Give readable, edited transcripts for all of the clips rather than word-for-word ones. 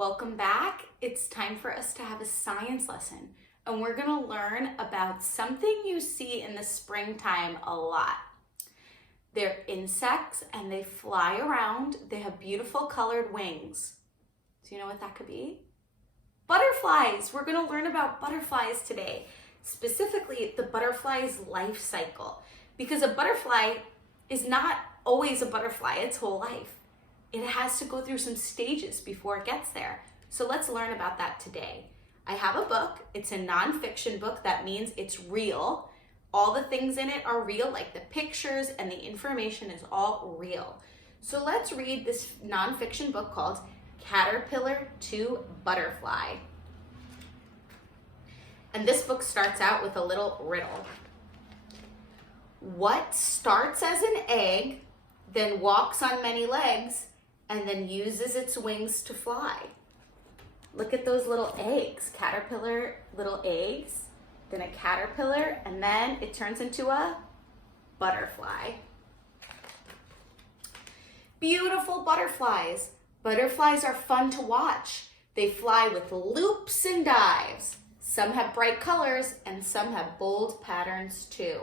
Welcome back. It's time for us to have a science lesson, and we're going to learn about something you see in the springtime a lot. They're insects and they fly around. They have beautiful colored wings. Do you know what that could be? Butterflies. We're going to learn about butterflies today, specifically the butterfly's life cycle, because a butterfly is not always a butterfly its whole life. It has to go through some stages before it gets there. So let's learn about that today. I have a book. It's a nonfiction book. That means it's real. All the things in it are real, like the pictures and the information is all real. So let's read this nonfiction book called Caterpillar to Butterfly. And this book starts out with a little riddle. What starts as an egg, then walks on many legs, and then uses its wings to fly? Look at those little eggs, caterpillar little eggs, then a caterpillar, and then it turns into a butterfly. Beautiful butterflies. Butterflies are fun to watch. They fly with loops and dives. Some have bright colors and some have bold patterns too.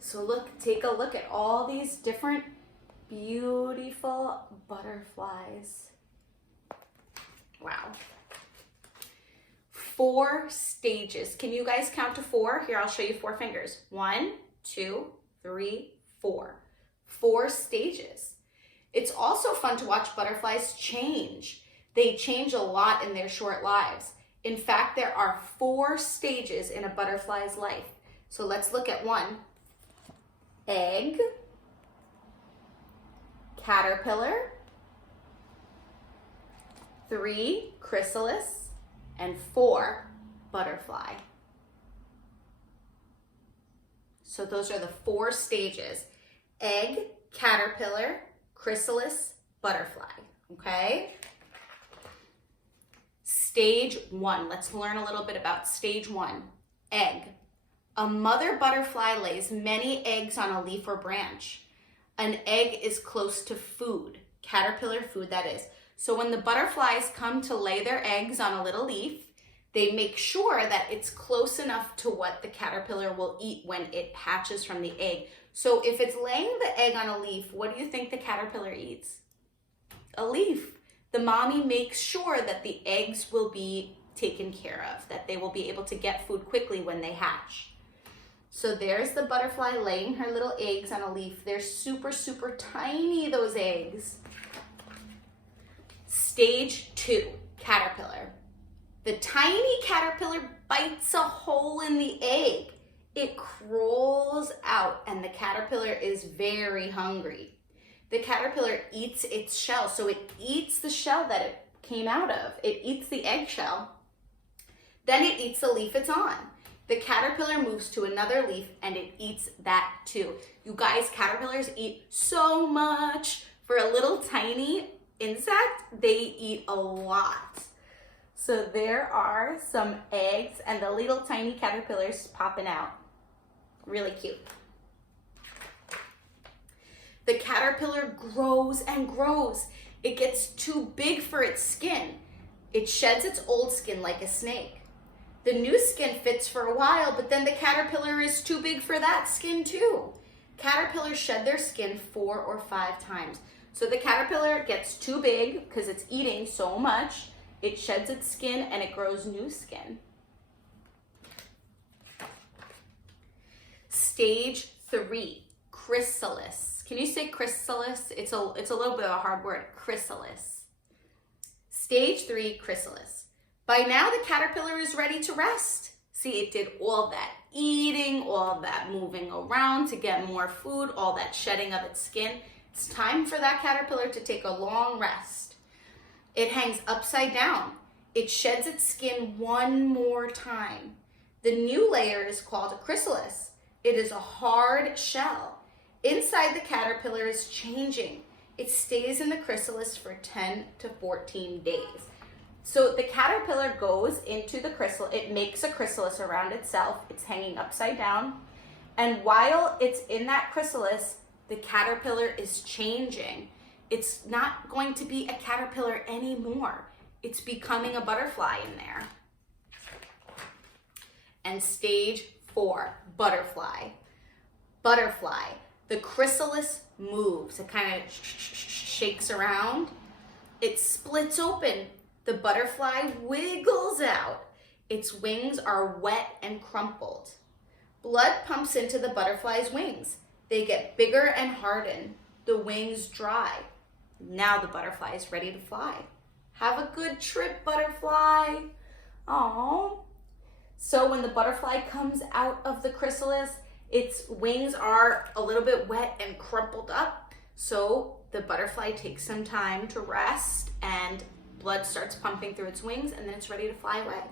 So take a look at all these different beautiful butterflies. Wow. 4 stages. Can you guys count to 4? Here, I'll show you 4 fingers. 1, 2, 3, 4. 4 stages. It's also fun to watch butterflies change. They change a lot in their short lives. In fact, there are 4 stages in a butterfly's life. So let's look at 1. Egg, caterpillar, 3, chrysalis, and 4, butterfly. So those are the 4 stages: egg, caterpillar, chrysalis, butterfly. Okay? Stage 1. Let's learn a little bit about stage 1. Egg. A mother butterfly lays many eggs on a leaf or branch. An egg is close to food, caterpillar food that is. So when the butterflies come to lay their eggs on a little leaf, they make sure that it's close enough to what the caterpillar will eat when it hatches from the egg. So if it's laying the egg on a leaf, what do you think the caterpillar eats? A leaf. The mommy makes sure that the eggs will be taken care of, that they will be able to get food quickly when they hatch. So there's the butterfly laying her little eggs on a leaf. They're super, super tiny, those eggs. Stage 2, caterpillar. The tiny caterpillar bites a hole in the egg. It crawls out and the caterpillar is very hungry. The caterpillar eats its shell, so it eats the shell that it came out of. It eats the eggshell. Then it eats the leaf it's on. The caterpillar moves to another leaf and it eats that too. You guys, caterpillars eat so much. For a little tiny insect, they eat a lot. So there are some eggs and the little tiny caterpillars popping out. Really cute. The caterpillar grows and grows. It gets too big for its skin. It sheds its old skin like a snake. The new skin fits for a while, but then the caterpillar is too big for that skin too. Caterpillars shed their skin 4 or 5 times. So the caterpillar gets too big because it's eating so much. It sheds its skin and it grows new skin. Stage 3, chrysalis. Can you say chrysalis? It's a little bit of a hard word, chrysalis. Stage 3, chrysalis. By now, the caterpillar is ready to rest. See, it did all that eating, all that moving around to get more food, all that shedding of its skin. It's time for that caterpillar to take a long rest. It hangs upside down. It sheds its skin one more time. The new layer is called a chrysalis. It is a hard shell. Inside, the caterpillar is changing. It stays in the chrysalis for 10 to 14 days. So the caterpillar goes into the chrysalis, it makes a chrysalis around itself, it's hanging upside down, and while it's in that chrysalis, the caterpillar is changing. It's not going to be a caterpillar anymore. It's becoming a butterfly in there. And stage 4, butterfly. Butterfly. The chrysalis moves. It kind of shakes around. It splits open. The butterfly wiggles out. Its wings are wet and crumpled. Blood pumps into the butterfly's wings. They get bigger and harden. The wings dry. Now the butterfly is ready to fly. Have a good trip, butterfly. Aww. So when the butterfly comes out of the chrysalis, its wings are a little bit wet and crumpled up. So the butterfly takes some time to rest and blood starts pumping through its wings, and then it's ready to fly away.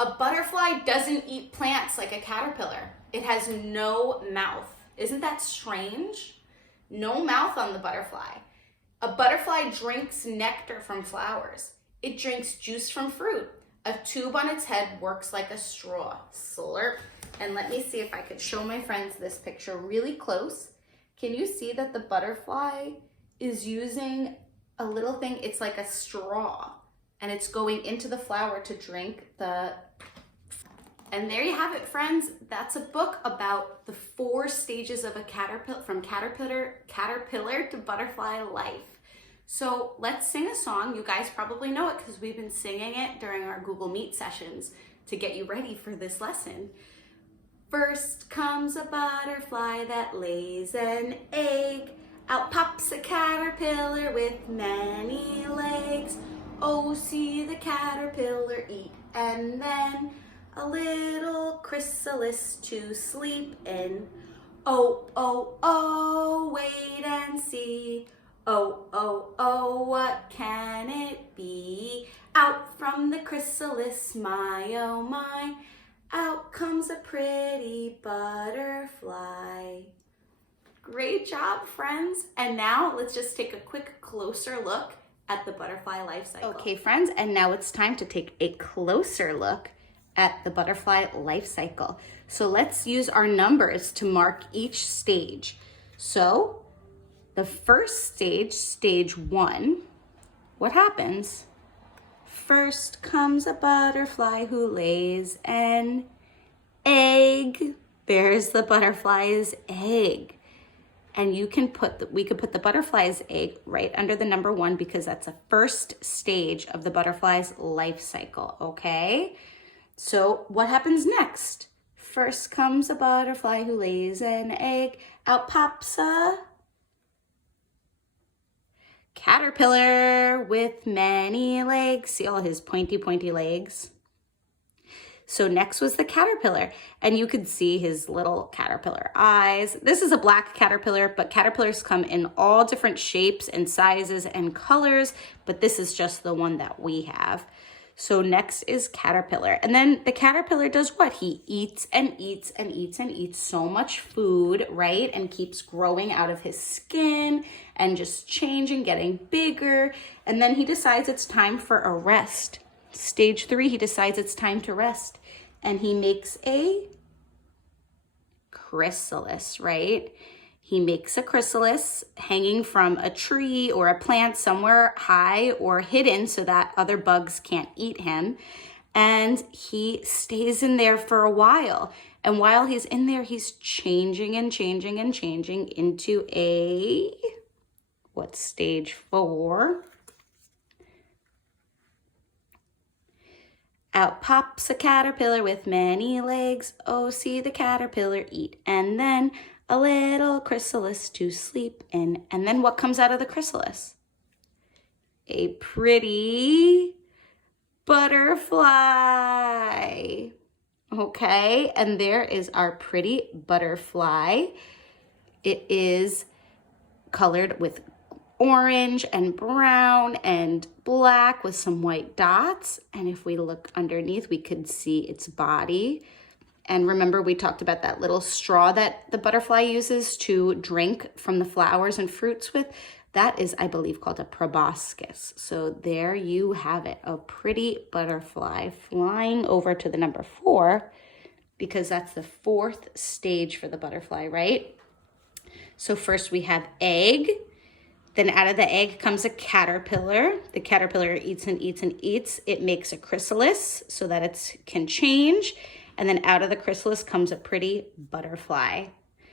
A butterfly doesn't eat plants like a caterpillar. It has no mouth. Isn't that strange? No mouth on the butterfly. A butterfly drinks nectar from flowers. It drinks juice from fruit. A tube on its head works like a straw. Slurp. And let me see if I could show my friends this picture really close. Can you see that the butterfly is using a little thing? It's like a straw, and it's going into the flower to drink the... And there you have it, friends. That's a book about the 4 stages of a caterpillar, from caterpillar to butterfly life. So let's sing a song. You guys probably know it because we've been singing it during our Google Meet sessions to get you ready for this lesson. First comes a butterfly that lays an egg. Out pops a caterpillar with many legs. Oh, see the caterpillar eat, and then a little chrysalis to sleep in. Oh, oh, oh, wait and see. Oh, oh, oh, what can it be? Out from the chrysalis, my, oh my, out comes a pretty butterfly. Great job, friends. And now let's just take a quick closer look at the butterfly life cycle. Okay, friends, and now it's time to take a closer look at the butterfly life cycle. So let's use our numbers to mark each stage. So the first stage, stage 1, what happens? First comes a butterfly who lays an egg. There's the butterfly's egg. And we could put the butterfly's egg right under the number 1 because that's the first stage of the butterfly's life cycle, okay? So what happens next? First comes a butterfly who lays an egg. Out pops a caterpillar with many legs. See all his pointy legs? So next was the caterpillar, and you could see his little caterpillar eyes. This is a black caterpillar, but caterpillars come in all different shapes and sizes and colors, but this is just the one that we have. So next is caterpillar. And then the caterpillar does what? He eats and eats and eats and eats so much food, right? And keeps growing out of his skin and just changing, getting bigger. And then he decides it's time for a rest. Stage 3, he decides it's time to rest. And he makes a chrysalis, right? He makes a chrysalis hanging from a tree or a plant somewhere high or hidden so that other bugs can't eat him. And he stays in there for a while. And while he's in there, he's changing and changing and changing into a, what's stage 4? Out pops a caterpillar with many legs. Oh, see the caterpillar eat. And then a little chrysalis to sleep in. And then what comes out of the chrysalis? A pretty butterfly. Okay, and there is our pretty butterfly. It is colored with orange and brown and black with some white dots. And if we look underneath, we could see its body. And remember, we talked about that little straw that the butterfly uses to drink from the flowers and fruits with. That is, I believe, called a proboscis. So there you have it, a pretty butterfly flying over to the number 4 because that's the 4th stage for the butterfly, right? So first we have egg. Then out of the egg comes a caterpillar. The caterpillar eats and eats and eats. It makes a chrysalis so that it can change. And then out of the chrysalis comes a pretty butterfly.